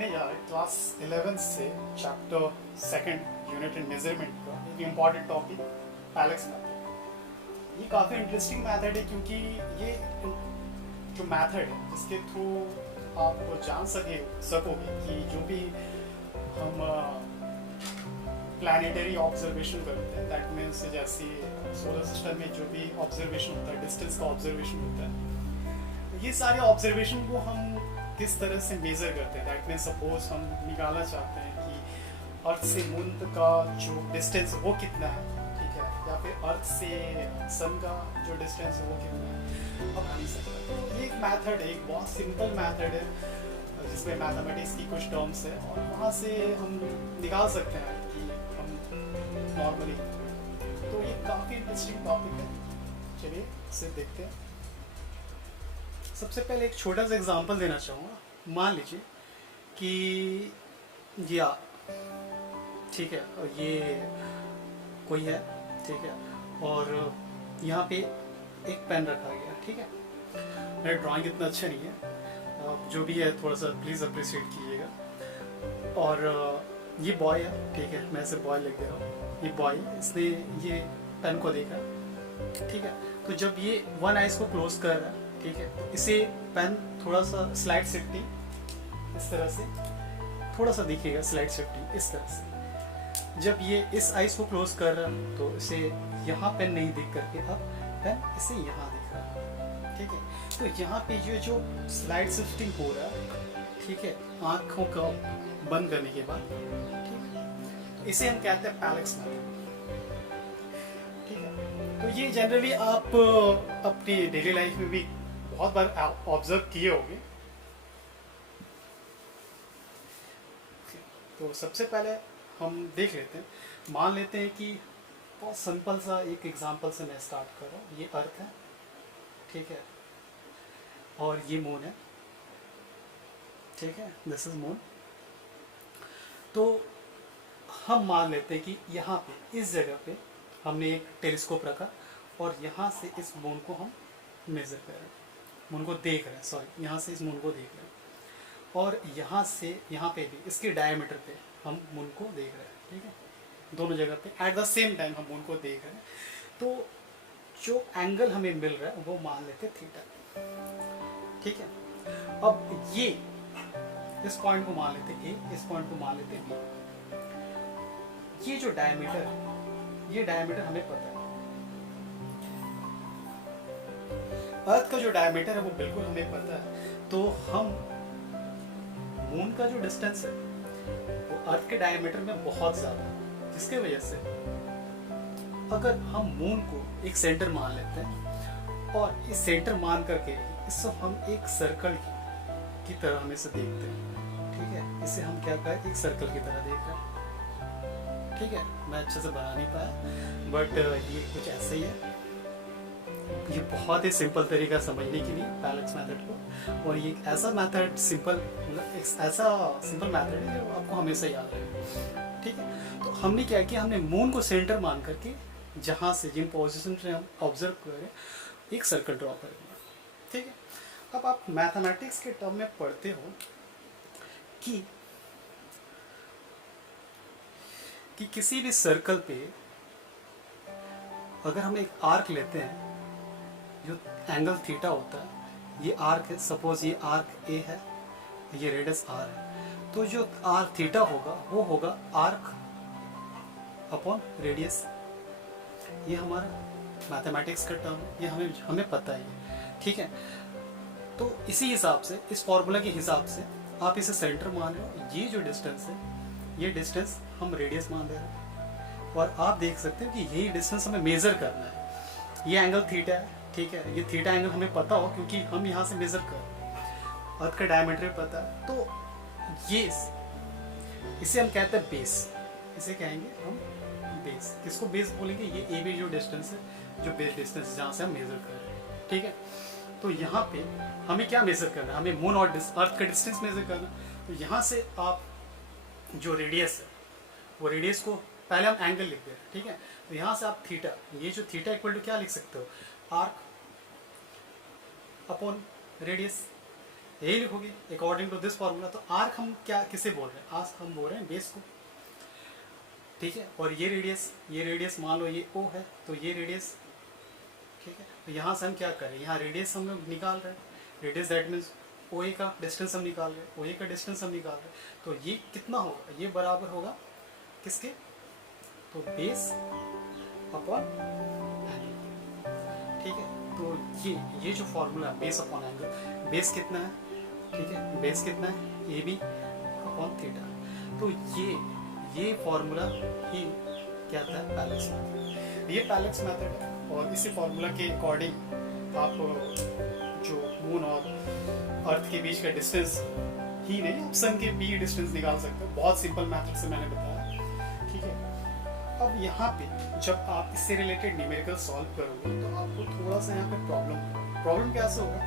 पढ़ने जा रहे हैं क्लास 11 से chapter second unit in measurement का एक इम्पॉर्टेंट टॉपिक पैलेक्स मैथड। ये काफ़ी इंटरेस्टिंग मैथड है क्योंकि ये जो मैथड है जिसके थ्रू आप जान सकोगे कि जो भी हम प्लानिटरी ऑब्जर्वेशन करते हैं, दैट मीन्स जैसे सोलर सिस्टम में जो भी ऑब्जर्वेशन होता है, डिस्टेंस का ऑब्जर्वेशन होता है, ये सारे ऑब्जर्वेशन को हम किस तरह से मेज़र करते हैं। दैट मीन्स सपोज हम निकालना चाहते हैं कि अर्थ से मून का जो डिस्टेंस वो कितना है, ठीक है, या फिर अर्थ से सन का जो डिस्टेंस है वो कितना है, अब नहीं सकता। तो ये एक मैथड है, एक बहुत सिंपल मैथड है जिसमें मैथमेटिक्स की कुछ टर्म्स है और वहाँ से हम निकाल सकते हैं कि हम नॉर्मली। तो ये काफ़ी इंटरेस्टिंग टॉपिक है, चलिए इसे देखते हैं। सबसे पहले एक छोटा सा एग्जांपल देना चाहूँगा। मान लीजिए कि या ठीक है, ये कोई है, ठीक है, और यहाँ पे एक पेन रखा गया, ठीक है। मेरा ड्राइंग इतना अच्छा नहीं है, जो भी है थोड़ा सा प्लीज़ अप्रिशिएट कीजिएगा। और ये बॉय है, ठीक है, मैं इसे बॉय लिख दे रहा हूँ। ये बॉय, इसने ये पेन को देखा, ठीक है। तो जब ये वन आइज को क्लोज कर रहा है, ठीक है, तो इसे पेन थोड़ा सा स्लाइड शिफ्टिंग इस तरह से थोड़ा सा दिखेगा, स्लाइड शिफ्टिंग इस तरह से। जब ये इस आइज को क्लोज कर रहा है तो इसे यहाँ पेन नहीं दिख करके अब पेन इसे यहाँ दिख रहा है, ठीक है। तो यहाँ पे जो स्लाइड शिफ्टिंग हो रहा है, ठीक है, आँखों का बंद करने के बाद, ठीक है, तो इसे हम कहते हैं पैलेक्स मैथड, ठीक है। तो ये जनरली आप अपनी डेली लाइफ में भी बहुत बार ऑब्जर्व किए होंगे। तो सबसे पहले हम देख लेते हैं, मान लेते हैं कि बहुत सिंपल सा एक एग्जांपल से मैं स्टार्ट कर रहा हूँ। ये अर्थ है, ठीक है, और ये मून है, ठीक है, दिस इज मून। तो हम मान लेते हैं कि यहाँ पे इस जगह पे हमने एक टेलीस्कोप रखा और यहाँ से इस मून को हम मेजर कर रहे हैं, मून को देख रहे हैं, सॉरी, यहाँ से इस मून को देख रहे हैं, और यहाँ से यहाँ पे भी इसके डायमीटर पे हम मून को देख रहे हैं, ठीक है। दोनों जगह पे एट द सेम टाइम हम मून को देख रहे हैं। तो जो एंगल हमें मिल रहा है वो मान लेते हैं थीटा, ठीक है। अब ये इस पॉइंट को मान लेते हैं ए, इस पॉइंट को मान लेते हैं बी। ये जो डायमीटर है, ये डायमीटर हमें पता है, अर्थ का जो डायमीटर है वो बिल्कुल हमें पता है। तो हम मून का जो डिस्टेंस है वो अर्थ के डायमीटर में बहुत ज़्यादा है, जिसके वजह से अगर हम मून को एक सेंटर मान लेते हैं और इस सेंटर मान करके इसको हम एक सर्कल की तरह हम इसे देखते हैं, ठीक है। इसे हम क्या कहें, एक सर्कल की तरह देख रहे हैं, ठीक है। मैं अच्छे से बना नहीं पाया बट ये कुछ ऐसा ही है। ये बहुत ही सिंपल तरीका समझने के लिए पैलेक्स मैथड को, और ये एक ऐसा मैथड ऐसा सिंपल मैथड है जो आपको हमेशा याद रहेगा, ठीक है। तो हमने क्या किया, हमने मून को सेंटर मान करके जहाँ से जिन पोजीशन से हम ऑब्जर्व करें एक सर्कल ड्रॉ कर दिया, ठीक है। अब आप मैथमेटिक्स के टर्म में पढ़ते हो कि किसी भी सर्कल पे अगर हम एक आर्क लेते हैं, जो एंगल थीटा होता है, ये आर्क है, सपोज ये आर्क ए है, ये रेडियस आर है, तो जो आर्क थीटा होगा वो होगा आर्क अपॉन रेडियस। ये हमारा मैथमेटिक्स का टर्म है, ये हमें पता है, ठीक है। तो इसी हिसाब से, इस फॉर्मूला के हिसाब से आप इसे सेंटर मान रहे हो, ये जो डिस्टेंस है, ये डिस्टेंस हम रेडियस मान रहे हैं, और आप देख सकते हो कि यही डिस्टेंस हमें मेजर करना है। ये एंगल थीटा है, ठीक है, ये थीटा एंगल हमें पता हो क्योंकि हम यहाँ से मेजर कर रहे हैं, अर्थ का डायमीटर पता है। तो ये इसे हम कहते हैं बेस, इसे कहेंगे हम बेस। किसको बेस बोलेंगे, ये ए बी जो डिस्टेंस है, जो बेस डिस्टेंस जहाँ से हम मेजर कर रहे हैं, ठीक है। तो यहाँ पे हमें क्या मेजर करना है, हमें मून और अर्थ का डिस्टेंस मेजर करना। तो यहाँ से आप जो रेडियस है वो रेडियस को पहले हम एंगल लिख दे रहे हैं, ठीक है। तो यहाँ से आप थीटा, ये जो थीटा इक्वल टू क्या लिख सकते हो, आर्क अपॉन रेडियस, यही लिखोगे अकॉर्डिंग टू दिस फॉर्मूला। तो आर्क हम क्या किसे बोल रहे हैं, आज हम बोल रहे हैं बेस को, ठीक है। और ये रेडियस मान लो ये ओ है, तो ये रेडियस, ठीक है। तो यहाँ से हम क्या करें, यहाँ रेडियस हम लोग निकाल रहे हैं, रेडियस दैट मीन्स ओ ए का डिस्टेंस हम निकाल रहे हैं, ओ ए का डिस्टेंस हम निकाल रहे हैं। तो ये कितना होगा, ये बराबर होगा किसके, तो बेस अपॉन एंगल, ठीक है। तो ये जो formula base upon angle, base कितना है, ठीक है, बेस कितना है ए बी अपॉन थीटा। तो ये फॉर्मूला ही क्या था, पैरेलल मेथड। ये पैरेलल मेथड है और इसी फॉर्मूला के अकॉर्डिंग आप जो मून और अर्थ के बीच का डिस्टेंस ही नहीं, आप सन के भी डिस्टेंस निकाल सकते हो। बहुत सिंपल मेथड से मैंने बताया, ठीक है। अब यहाँ पे जब आप इससे रिलेटेड न्यूमेरिकल सॉल्व करोगे तो आपको थोड़ा सा यहाँ पे प्रॉब्लम कैसे होगा,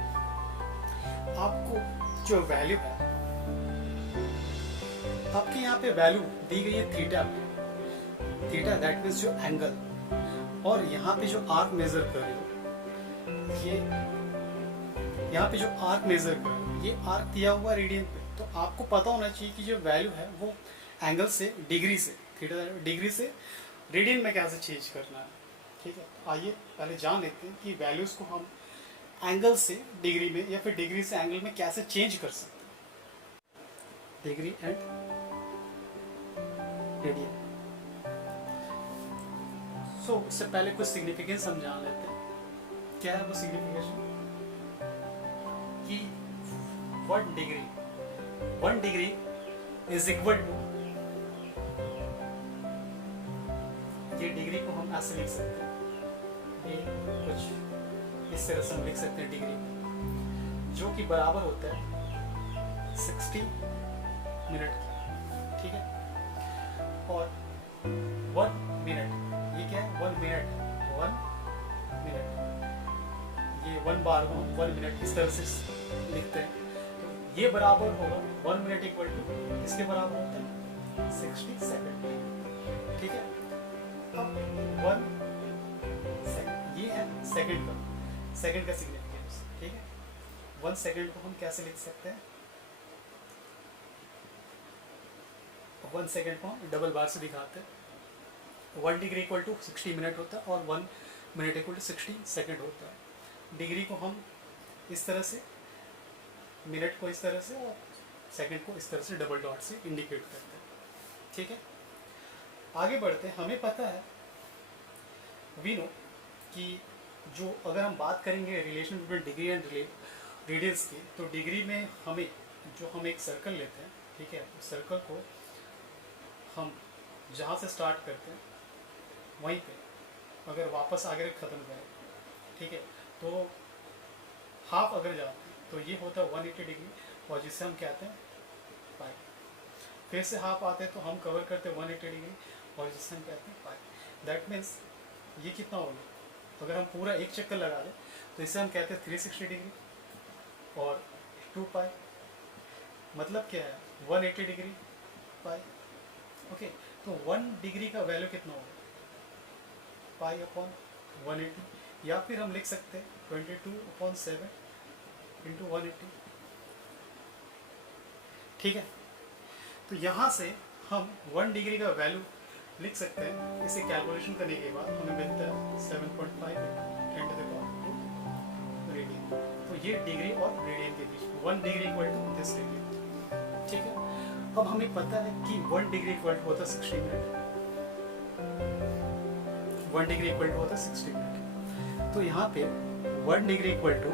आपको जो वैल्यू है, आपके यहाँ पे वैल्यू दी गई है थीटा दैट मीन्स जो एंगल, और यहाँ पे जो आर्क मेजर कर रहे हो, ये यहाँ पे जो आर्क मेजर कर रहे हो, ये आर्क दिया हुआ रेडियन पे। तो आपको पता होना चाहिए कि जो वैल्यू है वो एंगल से, डिग्री से, थीटा डिग्री से रेडियन में कैसे चेंज करना है, ठीक है। आइए पहले जान लेते हैं कि वैल्यूज को हम एंगल से डिग्री में या फिर डिग्री से एंगल में कैसे चेंज कर सकते हैं, डिग्री एंड रेडियन। सो उससे पहले कुछ सिग्निफिकेंस हम जान लेते हैं। क्या है वो सिग्निफिकेशन, कि 1 डिग्री इज इक्वल टू, ये डिग्री को हम ऐसे लिख सकते हैं, ये कुछ इस तरह से हम लिख सकते हैं डिग्री, जो कि बराबर होता है 60 मिनट, ठीक है। और 1 मिनट, ये क्या है, 1 मिनट, ये 1 बार को 1 मिनट इस तरह से लिखते हैं। तो ये बराबर होगा 1 मिनट इक्वल टू, इसके बराबर होता है 60 सेकंड, ठीक है। अब 1 सेकंड, ये है सेकंड का सिग्निफिकेंस, ठीक है। 1 सेकंड को हम कैसे लिख सकते हैं, 1 सेकंड को हम डबल बार से दिखाते हैं। 1 डिग्री इक्वल टू 60 मिनट होता है और 1 मिनट इक्वल टू 60 सेकंड होता है। डिग्री को हम इस तरह से, मिनट को इस तरह से और सेकंड को इस तरह से डबल डॉट से इंडिकेट करते हैं, ठीक है। आगे बढ़ते हैं। हमें पता है, वी नो, कि जो अगर हम बात करेंगे relation between degree and radius की, तो डिग्री में हमें जो हम एक सर्कल लेते हैं, ठीक है, उस सर्कल को हम जहाँ से स्टार्ट करते हैं वहीं पे अगर वापस आगे ख़त्म करें, ठीक है, तो हाफ अगर जाते हैं तो ये होता है 180 डिग्री, और जिससे हम कहते हैं पाई। फिर से हाफ आते हैं तो हम कवर करते हैं 180 डिग्री, और जिससे हम कहते हैं पाई। दैट मीन्स ये कितना हो गया, अगर हम पूरा एक चक्कर लगा दें तो इसे हम कहते हैं 360 डिग्री और 2 पाई। मतलब क्या है, 180 डिग्री पाई, ओके। तो 1 डिग्री का वैल्यू कितना होगा, पाई अपॉन 180, या फिर हम लिख सकते हैं 22/7 इंटू 180, ठीक है। तो यहाँ से हम 1 डिग्री का वैल्यू लिख सकते हैं। इसे कैलकुलेशन करने के बाद हमें मिलता है 7.5 × 10⁻² रेडियन। तो ये डिग्री और रेडियन के बीच 1 degree equal to this radian, ठीक है। अब हमें पता है कि 1 डिग्री इक्वल टू होता है 60 मिनट, 1 डिग्री इक्वल टू होता है 60 मिनट। तो यहाँ पे 1 degree equal to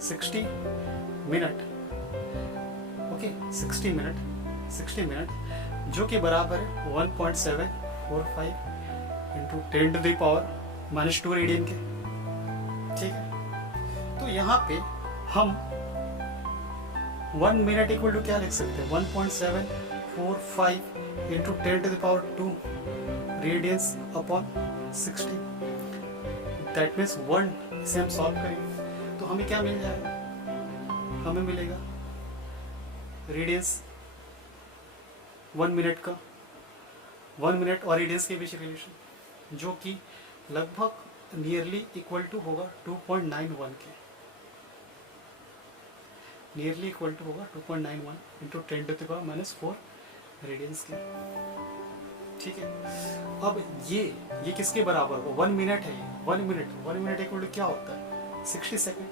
60 minute, okay, 60 minute जो कि बराबर है 1.745 इंटू 10⁻⁻² रेडियन के, ठीक है। तो यहाँ पे हम 1 मिनट इक्वल टू क्या लिख सकते हैं, 1.745 into 10⁻² radians upon 60, that means 1। इसे हम सॉल्व करेंगे तो हमें क्या मिल जाएगा, हमें मिलेगा रेडियंस 1 मिनट का, 1 मिनट और रेडियंस के बीच रिलेशन, जो कि लगभग नियरली इक्वल टू होगा 2.91 के। नियरली इक्वल टू होगा 2.91 इंटू 10⁻⁻⁴ रेडियंस के। ठीक है, अब ये किसके बराबर होगा? 1 मिनट है ये, 1 मिनट इक्वल टू क्या होता है? 60 सेकेंड।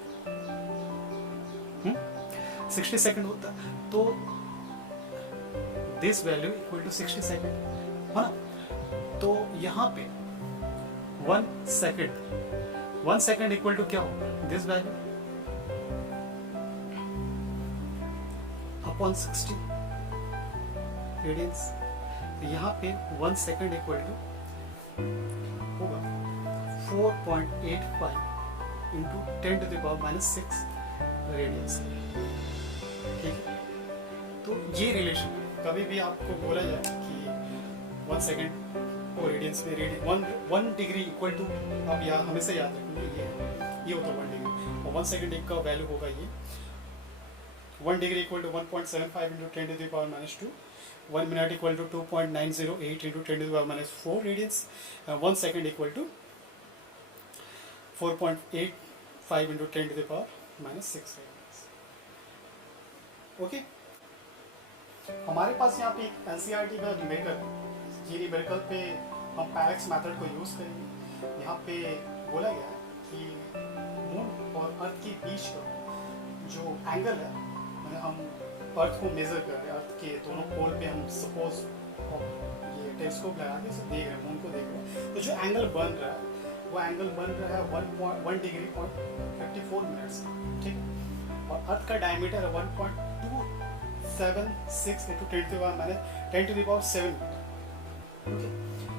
60 सेकेंड होता है, तो this value equal to 60 second है ना। तो यहाँ पे 1 सेकेंड इक्वल टू क्या होगा? This value upon 60 radians. यहाँ पे 1 सेकेंड इक्वल टू होगा 4.85 इंटू 10⁻⁶ रेडियंस। ठीक है, तो ये रिलेशन है। कभी भी आपको बोला जाए कि 1 सेकेंड को रेडियंस में 1 डिग्री इक्वल टू, आप यहाँ हमेशा याद रखेंगे ये होता है 1 डिग्री, और 1 सेकेंड एक का वैल्यू होगा ये 1 degree equal to 1.75 into 10⁻⁻², 1 minute equal to 2.908 into 10⁻⁴ radians, 1 second equal to 4.85 into 10⁻⁶ radians. Okay, हमारे पास यहाँ पे एक NCERT का न्यूमेरिकल, ये न्यूमेरिकल पे हम पैरेक्स मेथड को यूज़ करेंगे। यहाँ पे बोला गया है कि मून और अर्थ के बीच का जो एंगल है, मतलब हम अर्थ को मेजर कर रहे हैं, अर्थ के दोनों पोल पे हम सपोज ये टेलीस्कोप लगा के देख रहे हैं, मून को देख रहे हैं, तो जो एंगल बन रहा है वो एंगल बन रहा है 1 डिग्री 54 मिनट्स। ठीक है, और अर्थ का डायमीटर है 1.276 इंटू 10⁻⁷ मीटर। ओके,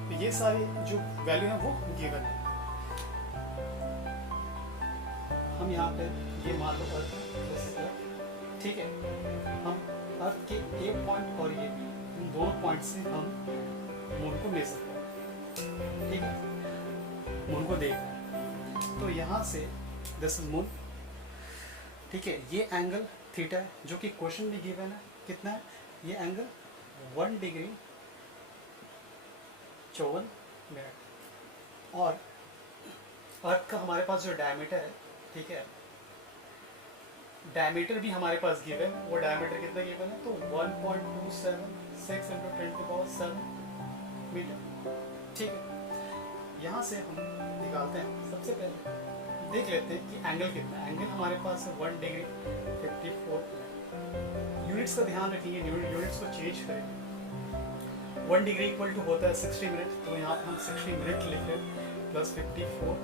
तो ये सारे जो वैल्यू है वो गिवन है। हम यहाँ पे ये मान लो अर्थ है, ठीक है, हम अर्थ के ए पॉइंट और ये बी, इन दोनों पॉइंट से हम मून को मेजर करें। ठीक है, मून को देख रहे हैं, तो यहाँ से दिस इज मून। ठीक है, ये एंगल थीटा है जो कि क्वेश्चन में गिवन है, कितना है ये एंगल? 1 degree 54 minute. और अर्थ का हमारे पास जो डायमीटर है, ठीक है, डायमीटर भी हमारे पास गिवन है, वो डायमीटर कितना गिवन है? तो 1.276 इंटू 10⁻⁷ मीटर। ठीक है, यहाँ से हम निकालते हैं। सबसे पहले देख लेते हैं कि एंगल कितना है। एंगल हमारे पास है 1 डिग्री 54 मिनट। यूनिट्स का ध्यान रखेंगे, यूनिट्स को चेंज करेंगे। 1 डिग्री इक्वल टू होता है 60 मिनट, तो यहाँ पे हम 60 मिनट लिख रहे हैं प्लस 54,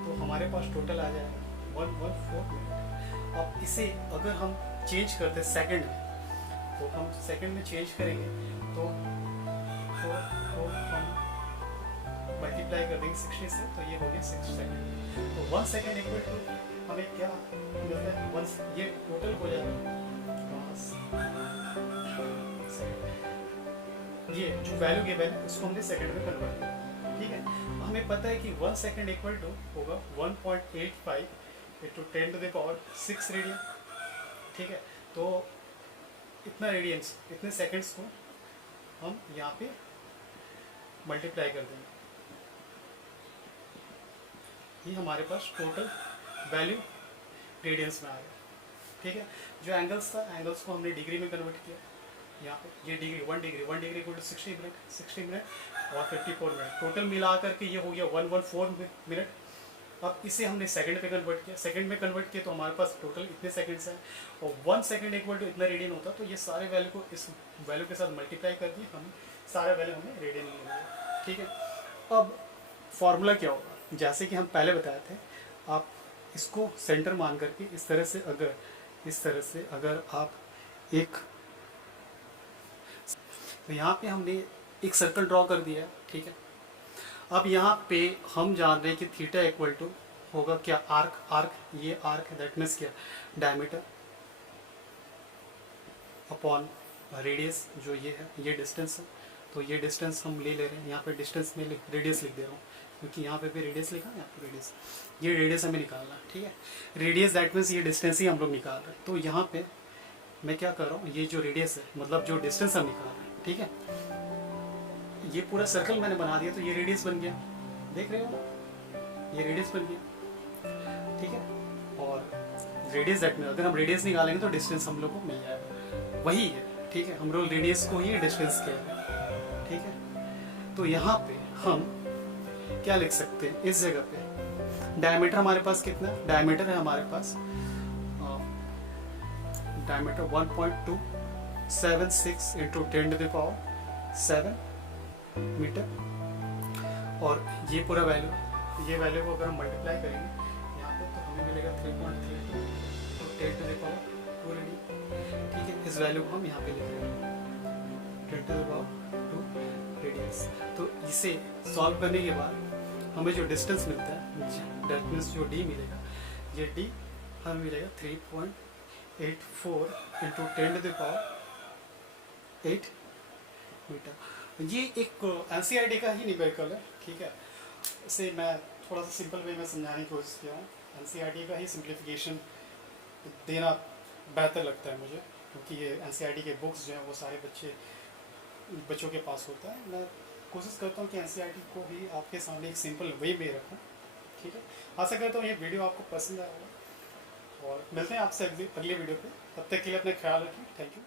तो हमारे पास टोटल आ जाएगा 114 मिनट। अब इसे अगर हम चेंज करते हैं सेकंड में, तो हम सेकंड में चेंज करेंगे तो हम मल्टीप्लाई कर देंगे 60 से, तो ये हो गया 6 सेकंड। तो 1 सेकंड इक्वल टू हमें क्या मिलता है? ये टोटल हो जाएगा, ये जो वैल्यू गिवन है उसको हमने सेकंड में कन्वर्ट किया। ठीक है, हमें पता है कि 1 सेकंड इक्वल टू होगा 1.85 इंटू 10⁻⁶ रेडियन। ठीक है, तो इतना रेडियंस, इतने सेकंड्स को हम यहाँ पे मल्टीप्लाई कर देंगे। ये हमारे पास टोटल वैल्यू रेडियंस में आ गया। ठीक है, जो एंगल्स था, एंगल्स को हमने डिग्री में कन्वर्ट किया। यहाँ पे ये degree 1 degree equal to 60 minute और 54 मिनट, टोटल मिला करके ये हो गया 114 मिनट। अब इसे हमने सेकंड पे कन्वर्ट किया, सेकंड में कन्वर्ट किया तो हमारे पास टोटल इतने सेकंड्स हैं, और 1 सेकंड इक्वल टू इतना रेडियन होता। तो ये सारे वैल्यू को इस वैल्यू के साथ मल्टीप्लाई कर दिए, हम सारे वैल्यू हमें रेडियन मिल गया। ठीक है, अब फॉर्मूला क्या होगा? जैसे कि हम पहले बताए थे, आप इसको सेंटर मान करके इस तरह से अगर आप एक, तो यहाँ पे हमने एक सर्कल ड्रॉ कर दिया है। ठीक है, अब यहाँ पे हम जान रहे हैं कि थीटा इक्वल टू होगा क्या? आर्क, ये आर्क दैट मीन्स क्या? डायमीटर अपॉन रेडियस, जो ये है, ये डिस्टेंस है, तो ये डिस्टेंस हम ले रहे हैं। यहाँ पे डिस्टेंस में रेडियस लिख दे रहा हूँ, क्योंकि यहाँ पे भी रेडियस लिखा है, यहाँ पे रेडियस, ये रेडियस हमें निकालना है। ठीक है, रेडियस दैट मीन्स ये डिस्टेंस ही हम लोग निकाल रहे हैं। तो यहाँ पे मैं क्या कर रहा हूँ, ये जो रेडियस है, मतलब जो डिस्टेंस हम निकाल रहे हैं, ठीक है, ये पूरा सर्कल मैंने बना दिया, तो ये रेडियस बन गया, देख रहे हो, ये रेडियस बन गया। ठीक है, और रेडियस दैट में, अगर हम रेडियस निकालेंगे तो डिस्टेंस हम लोग को मिल जाएगा, वही है, ठीक है, हम लोग रेडियस को ही डिस्टेंस कहते हैं, ठीक है। तो यहाँ पे हम क्या लिख सकते हैं इस जगह पे, डायमीटर हमारे पास कितना, डायमीटर है हमारे पास डायमीटर 1.276 इंटू 10⁻7 मीटर, और ये पूरा वैल्यू, ये वैल्यू को अगर हम मल्टीप्लाई करेंगे यहाँ पे तो हमें मिलेगा 3.32 10⁻2 रेडी, ठीक है। इस वैल्यू को हम यहाँ पे लिख रहे हैं 10⁻2 रेडियस। तो इसे सॉल्व करने के बाद हमें जो डिस्टेंस मिलता है, दैट मीन्स जो डी मिलेगा, ये डी हमें मिलेगा 3.84 इंटू 10⁸ मीटर। ये एक NCERT का ही न्यूमेरिकल है, ठीक है। इसे मैं थोड़ा सा सिंपल वे में समझाने की कोशिश किया हूँ। NCERT का ही सिंप्लीफिकेशन देना बेहतर लगता है मुझे, क्योंकि ये NCERT के बुक्स जो हैं वो सारे बच्चों के पास होता है। मैं कोशिश करता हूँ कि NCERT को भी आपके सामने एक सिंपल वे में रखूँ, ठीक है। आशा करता हूँ ये वीडियो आपको पसंद आया होगा, और मिलते हैं आपसे अगली वीडियो पे। तब तक के लिए अपना ख्याल रखें। Thank you.